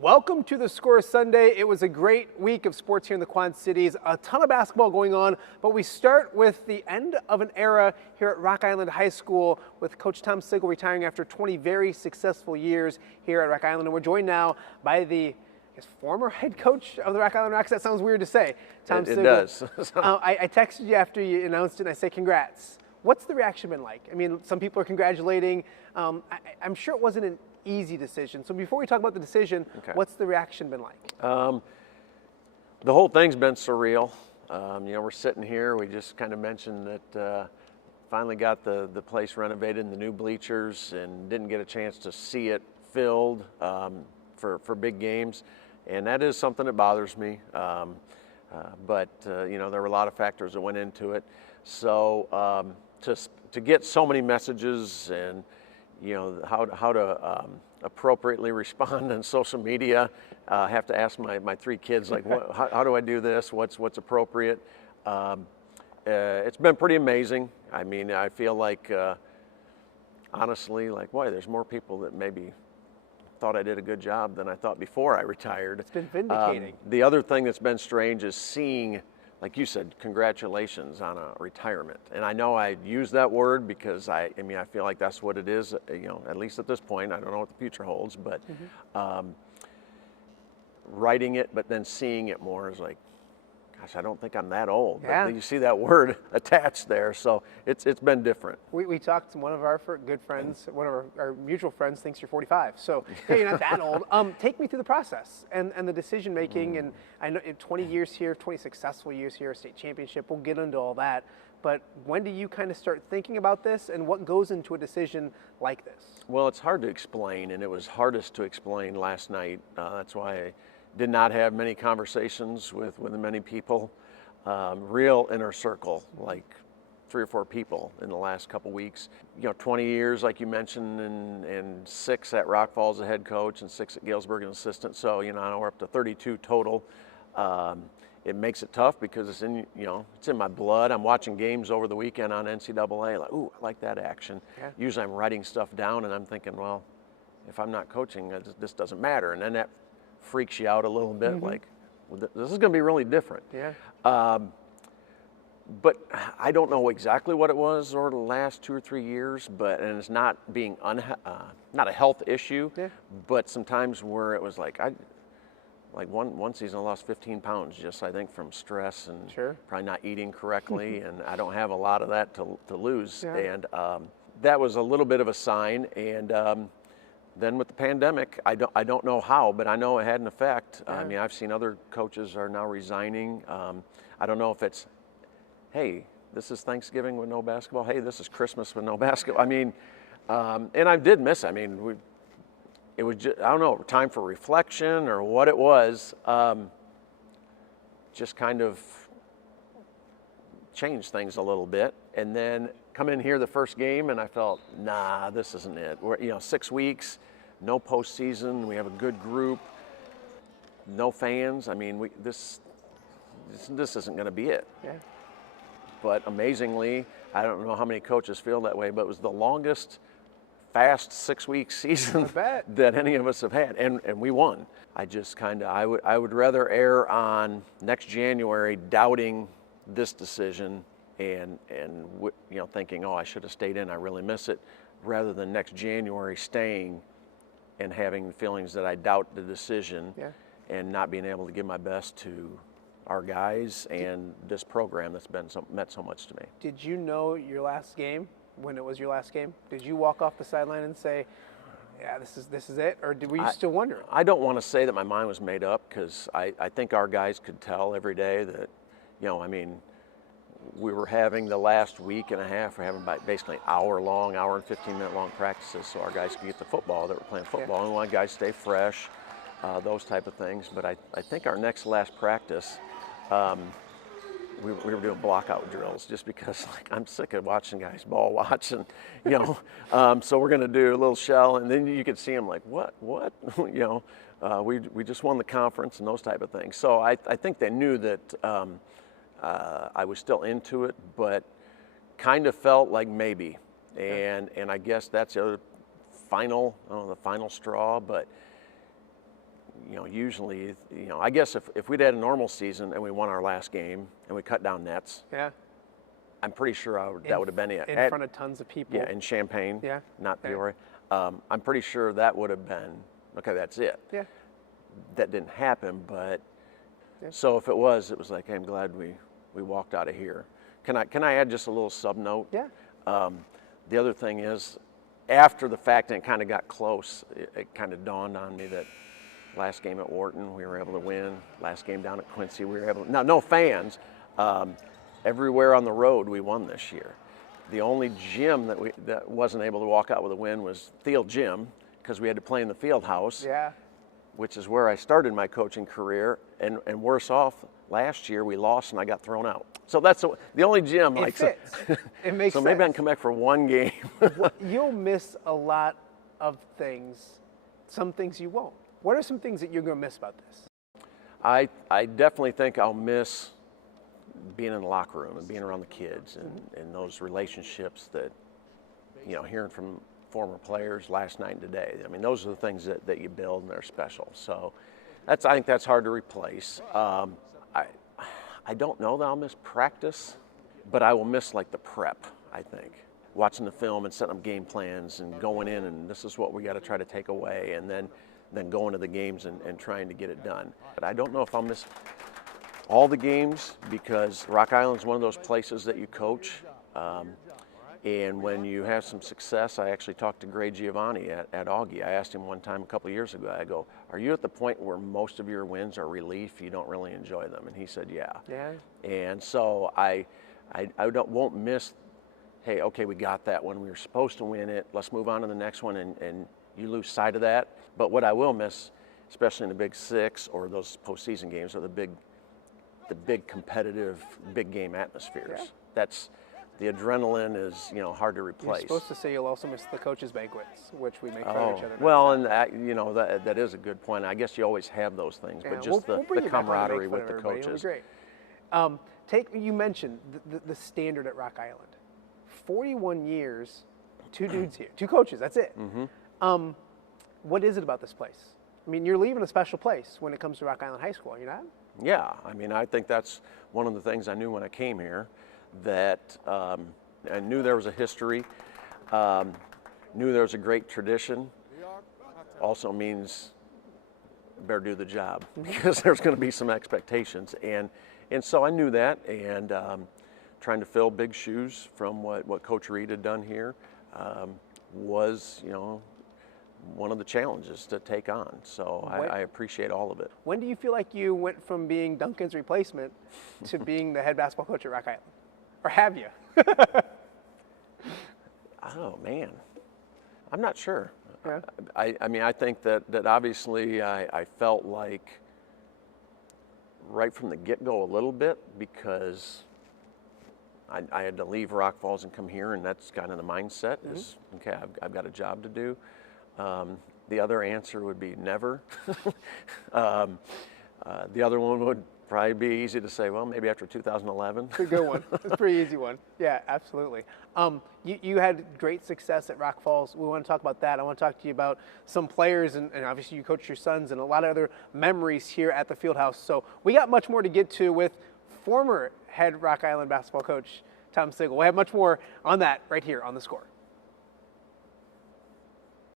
Welcome to the Score Sunday. It was a great week of sports here in the Quad Cities. A ton of basketball going on, but we start with the end of an era here at Rock Island High School with Coach Thom Sigel retiring after 20 very successful years here at Rock Island. And we're joined now by the former head coach of the Rock Island Rocks. That sounds weird to say. Thom Sigel. It does. I texted you after you announced it and I say congrats. What's the reaction been like? I mean, some people are congratulating. I'm sure it wasn't an easy decision. So before we talk about the decision, What's the reaction been like? The whole thing's been surreal. We're sitting here. We just kind of mentioned that finally got the place renovated and the new bleachers and didn't get a chance to see it filled for big games. And that is something that bothers me. But there were a lot of factors that went into it. So to get so many messages and how to appropriately respond on social media. I have to ask my three kids, like, how do I do this? What's appropriate? It's been pretty amazing. I mean, I feel like, honestly, boy, there's more people that maybe thought I did a good job than I thought before I retired. It's been vindicating. The other thing that's been strange is seeing, like you said, congratulations on a retirement. And I know I use that word because I feel like that's what it is, at least at this point. I don't know what the future holds, but writing it, but then seeing it more is like, gosh, I don't think I'm that old. Yeah. But you see that word attached there, so it's been different. We talked to one of our good friends, one of our mutual friends thinks you're 45. So hey, you're not that old. Take me through the process and the decision making. And I know 20 years here, 20 successful years here, a state championship. We'll get into all that. But when do you kind of start thinking about this, and what goes into a decision like this? Well, it's hard to explain, and it was hardest to explain last night. That's why I did not have many conversations with many people, real inner circle, like 3 or 4 people in the last couple weeks. 20 years, like you mentioned, and 6 at Rock Falls as a head coach and 6 at Galesburg as an assistant. So, now we're up to 32 total. It makes it tough because it's in my blood. I'm watching games over the weekend on NCAA, like, ooh, I like that action. Yeah. Usually I'm writing stuff down and I'm thinking, well, if I'm not coaching, this doesn't matter. And then that freaks you out a little bit, like, well, this is going to be really different. Yeah. But I don't know exactly what it was over the last 2 or 3 years, and it's not being not a health issue, but sometimes where it was like, one season I lost 15 pounds just, I think, from stress and probably not eating correctly, and I don't have a lot of that to lose. Yeah. And that was a little bit of a sign. And then with the pandemic, I don't know how, but I know it had an effect. Yeah. I mean, I've seen other coaches are now resigning. I don't know if it's, hey, this is Thanksgiving with no basketball. Hey, this is Christmas with no basketball. I mean, and I did miss it. I mean, it was just, I don't know, time for reflection or what it was. Just kind of changed things a little bit. And then come in here the first game and I felt, nah, this isn't it. We're 6 weeks, no postseason. We have a good group, no fans. I mean, this isn't going to be it. Yeah. But amazingly, I don't know how many coaches feel that way, but it was the longest fast 6-week season that any of us have had, and we won. I just I would rather err on next January doubting this decision and thinking, oh, I should have stayed in, I really miss it, rather than next January staying and having feelings that I doubt the decision and not being able to give my best to our guys and this program that's meant so much to me. Did you know your last game? When it was your last game, did you walk off the sideline and say, yeah, this is it? Or were you still wondering? I don't want to say that my mind was made up, because I think our guys could tell every day that, we were having the last week and a half, we're having basically hour and 15-minute long practices so our guys could get the football that we're playing football. And we want guys to stay fresh, those type of things. But I think our last practice, we were doing blockout drills just because I'm sick of watching guys ball watch, and so we're going to do a little shell, and then you could see them like, what we just won the conference and those type of things. So I think they knew that I was still into it, but kind of felt like maybe, and I guess that's the final straw. But usually, I guess if we'd had a normal season and we won our last game and we cut down nets, Yeah. I'm pretty sure that would have been it. In front of tons of people. Yeah, in Champaign, Yeah. not Yeah. Peoria. I'm pretty sure that would have been, okay, that's it. Yeah. That didn't happen, but Yeah. so if it was like, hey, I'm glad we walked out of here. Can I add just a little sub note? Yeah. The other thing is, after the fact and it kind of got close, it kind of dawned on me that last game at Wharton we were able to win. Last game down at Quincy we were able to. Now, no fans. Everywhere on the road we won this year. The only gym that wasn't able to walk out with a win was Field Gym, because we had to play in the field house. Yeah. Which is where I started my coaching career, and worse off, last year we lost and I got thrown out. So that's the only gym. It fits. It makes so sense. maybe I can come back for one game. You'll miss a lot of things. Some things you won't. What are some things that you're going to miss about this? I definitely think I'll miss being in the locker room and being around the kids and those relationships that, hearing from former players last night and today. I mean, those are the things that you build and they're special. So I think that's hard to replace. I don't know that I'll miss practice, but I will miss like the prep, I think. Watching the film and setting up game plans and going in and this is what we got to try to take away, and then going to the games and trying to get it done. But I don't know if I'll miss all the games, because Rock Island's one of those places that you coach. And when you have some success, I actually talked to Gray Giovanni at Augie. I asked him one time a couple of years ago, I go, are you at the point where most of your wins are relief, you don't really enjoy them? And he said, yeah. Yeah. And so I won't miss, hey, okay, we got that one, we were supposed to win it, let's move on to the next one, and you lose sight of that. But what I will miss, especially in the Big Six or those postseason games, are the big competitive, big game atmospheres. Yeah. That's the adrenaline is hard to replace. You're supposed to say you'll also miss the coaches' banquets, which we make fun of each other. Well, and that is a good point. I guess you always have those things, but just we'll bring the you back on to camaraderie make fun with of the everybody. coaches. It'll be great. You mentioned the standard at Rock Island. 41 years, two dudes here, two coaches. That's it. Mm-hmm. What is it about this place? I mean, you're leaving a special place when it comes to Rock Island High School, are you not? Yeah, I mean, I think that's one of the things I knew when I came here, that I knew there was a history, knew there was a great tradition. Also means better do the job, because there's going to be some expectations, and so I knew that, and trying to fill big shoes from what Coach Reed had done here was one of the challenges to take on. So I appreciate all of it. When do you feel like you went from being Duncan's replacement to being the head basketball coach at Rock Island? Or have you? Oh, man. I'm not sure. Yeah. I mean, I think that obviously I felt like right from the get-go a little bit, because I had to leave Rock Falls and come here, and that's kind of the mindset is, okay, I've got a job to do. The other answer would be never. The other one would probably be easy to say, well, maybe after 2011. It's a good one. It's a pretty easy one. Yeah, absolutely. You had great success at Rock Falls. We want to talk about that. I want to talk to you about some players, and obviously you coached your sons, and a lot of other memories here at the Fieldhouse. So we got much more to get to with former head Rock Island basketball coach Thom Sigel. We'll have much more on that right here on The Score.